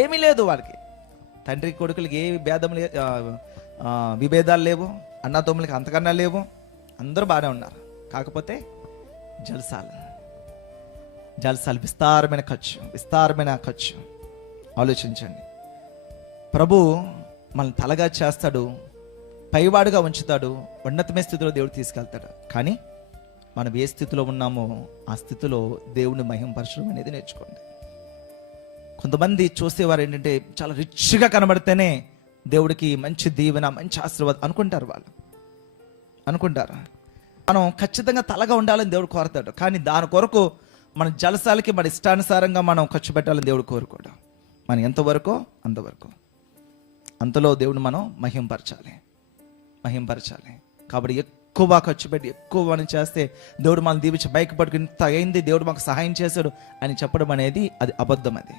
ఏమీ లేదు వారికి. తండ్రి కొడుకులకి ఏ భేదం విభేదాలు లేవు, అన్నదమ్ములకి అంతకన్నా లేవు, అందరూ బాగానే ఉన్నారు. కాకపోతే జల్సాలు విస్తారమైన ఖర్చు. ఆలోచించండి. ప్రభు మనల్ని తలగా చేస్తాడు, పైవాడుగా ఉంచుతాడు, ఉన్నతమైన స్థితిలో దేవుడు తీసుకెళ్తాడు. కానీ మనం ఏ స్థితిలో ఉన్నామో ఆ స్థితిలో దేవుని మహిమపరచడం అనేది నేర్చుకోండి. కొంతమంది చూసేవారు ఏంటంటే చాలా రిచ్గా కనబడితేనే దేవుడికి మంచి దీవెన, మంచి ఆశీర్వాదం అనుకుంటారు. వాళ్ళు అనుకుంటారు మనం ఖచ్చితంగా తలగా ఉండాలని దేవుడు కోరతాడు. కానీ దాని కొరకు మన జలసాలకి మన ఇష్టానుసారంగా మనం ఖర్చు పెట్టాలని దేవుడు కోరుకోడు. మనం ఎంతవరకు అంతవరకు, అంతలో దేవుడిని మనం మహింపరచాలి. కాబట్టి ఎక్కువ ఖర్చు పెట్టి ఎక్కువ మనం చేస్తే దేవుడు మనం దీవించి బయట పట్టుకుని ఇంత అయింది, దేవుడు మాకు సహాయం చేశాడు అని చెప్పడం అనేది అది అబద్ధం. అది